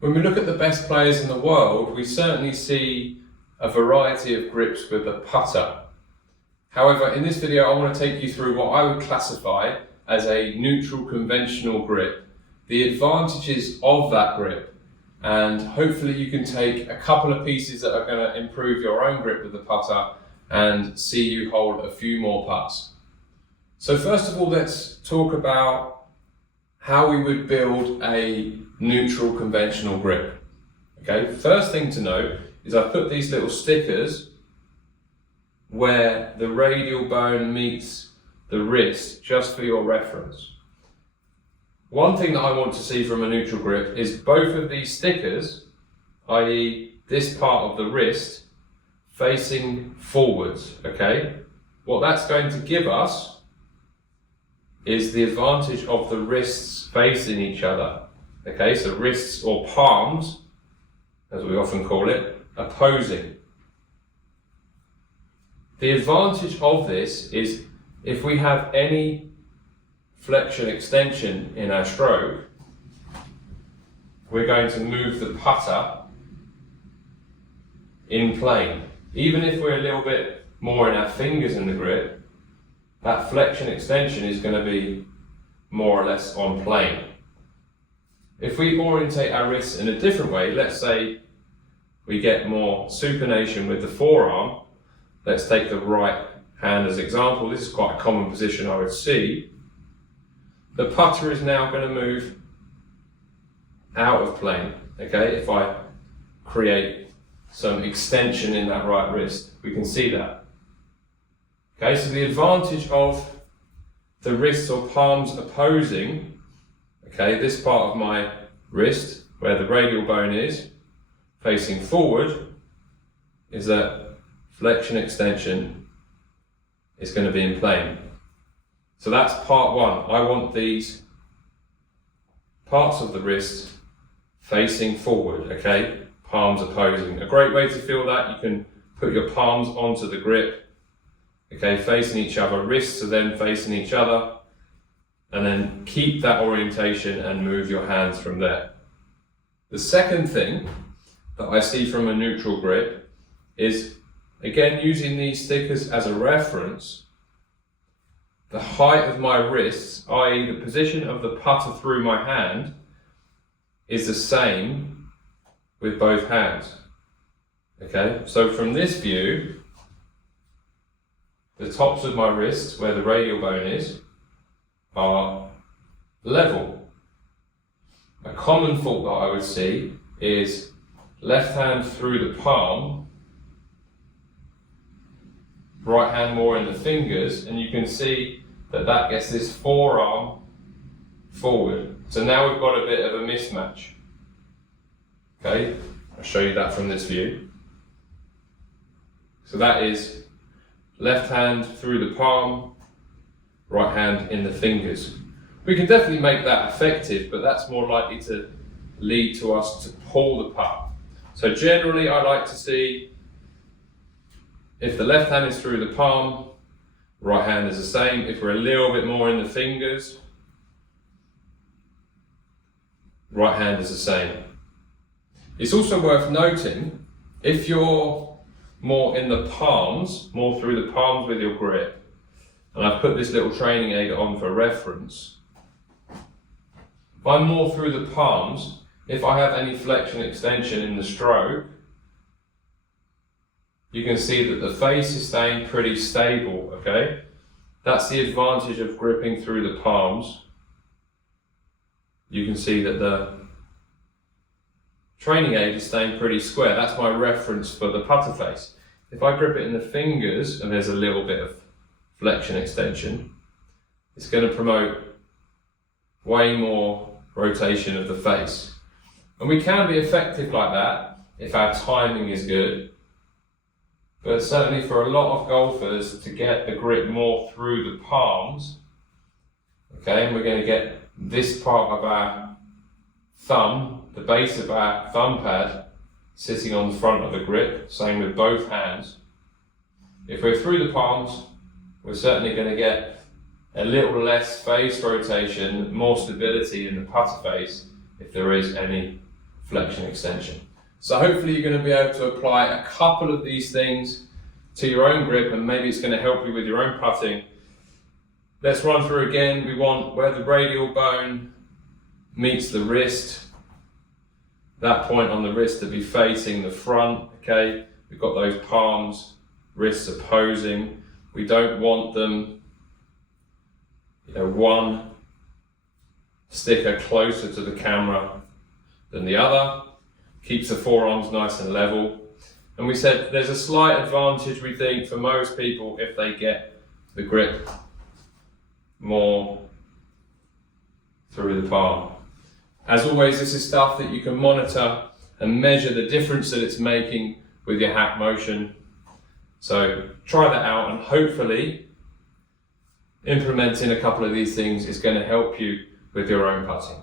When we look at the best players in the world, we certainly see a variety of grips with the putter. However, in this video I want to take you through what I would classify as a neutral conventional grip, the advantages of that grip, and hopefully you can take a couple of pieces that are going to improve your own grip with the putter and see you hold a few more putts. So first of all, let's talk about how we would build a neutral conventional grip. Okay, first thing to note is I've put these little stickers where the radial bone meets the wrist, just for your reference. One thing that I want to see from a neutral grip is both of these stickers, i.e. this part of the wrist, facing forwards, okay? What that's going to give us is the advantage of the wrists facing each other. Okay, so wrists or palms, as we often call it, opposing. The advantage of this is if we have any flexion extension in our stroke, we're going to move the putter in plane. Even if we're a little bit more in our fingers in the grip, that flexion extension is going to be more or less on plane. If we orientate our wrists in a different way, let's say we get more supination with the forearm. Let's take the right hand as example. This is quite a common position I would see. The putter is now going to move out of plane. Okay, if I create some extension in that right wrist, we can see that. Okay, so the advantage of the wrists or palms opposing, okay, this part of my wrist where the radial bone is facing forward, is that flexion extension is going to be in plane. So that's part one. I want these parts of the wrist facing forward, okay, palms opposing. A great way to feel that, you can put your palms onto the grip, okay, facing each other, wrists are then facing each other, and then keep that orientation and move your hands from there. The second thing that I see from a neutral grip is, again, using these stickers as a reference, the height of my wrists, i.e. the position of the putter through my hand, is the same with both hands. Okay, so from this view, the tops of my wrists, where the radial bone is, are level. A common fault that I would see is left hand through the palm, right hand more in the fingers, and you can see that that gets this forearm forward. So now we've got a bit of a mismatch. Okay, I'll show you that from this view. So that is left hand through the palm, right hand in the fingers. We can definitely make that effective, but that's more likely to lead to us to pull the putt. So generally I like to see if the left hand is through the palm, right hand is the same. If we're a little bit more in the fingers, right hand is the same. It's also worth noting, if you're more in the palms, more through the palms with your grip, and I've put this little training aid on for reference. If I'm more through the palms, if I have any flexion extension in the stroke, you can see that the face is staying pretty stable, okay? That's the advantage of gripping through the palms. You can see that the training aid is staying pretty square. That's my reference for the putter face. If I grip it in the fingers and there's a little bit of flexion extension, it's going to promote way more rotation of the face. And we can be effective like that if our timing is good. But certainly for a lot of golfers, to get the grip more through the palms, okay, and we're going to get this part of our thumb, the base of our thumb pad, sitting on the front of the grip, same with both hands. If we're through the palms, we're certainly going to get a little less face rotation, more stability in the putter face, if there is any flexion extension. So hopefully you're going to be able to apply a couple of these things to your own grip, and maybe it's going to help you with your own putting. Let's run through again. We want where the radial bone meets the wrist, that point on the wrist to be facing the front, okay? We've got those palms, wrists opposing. We don't want them, one sticker closer to the camera than the other. Keeps the forearms nice and level. And we said there's a slight advantage, we think, for most people if they get the grip more through the palm. As always, this is stuff that you can monitor and measure the difference that it's making with your hack motion. So try that out, and hopefully implementing a couple of these things is going to help you with your own putting.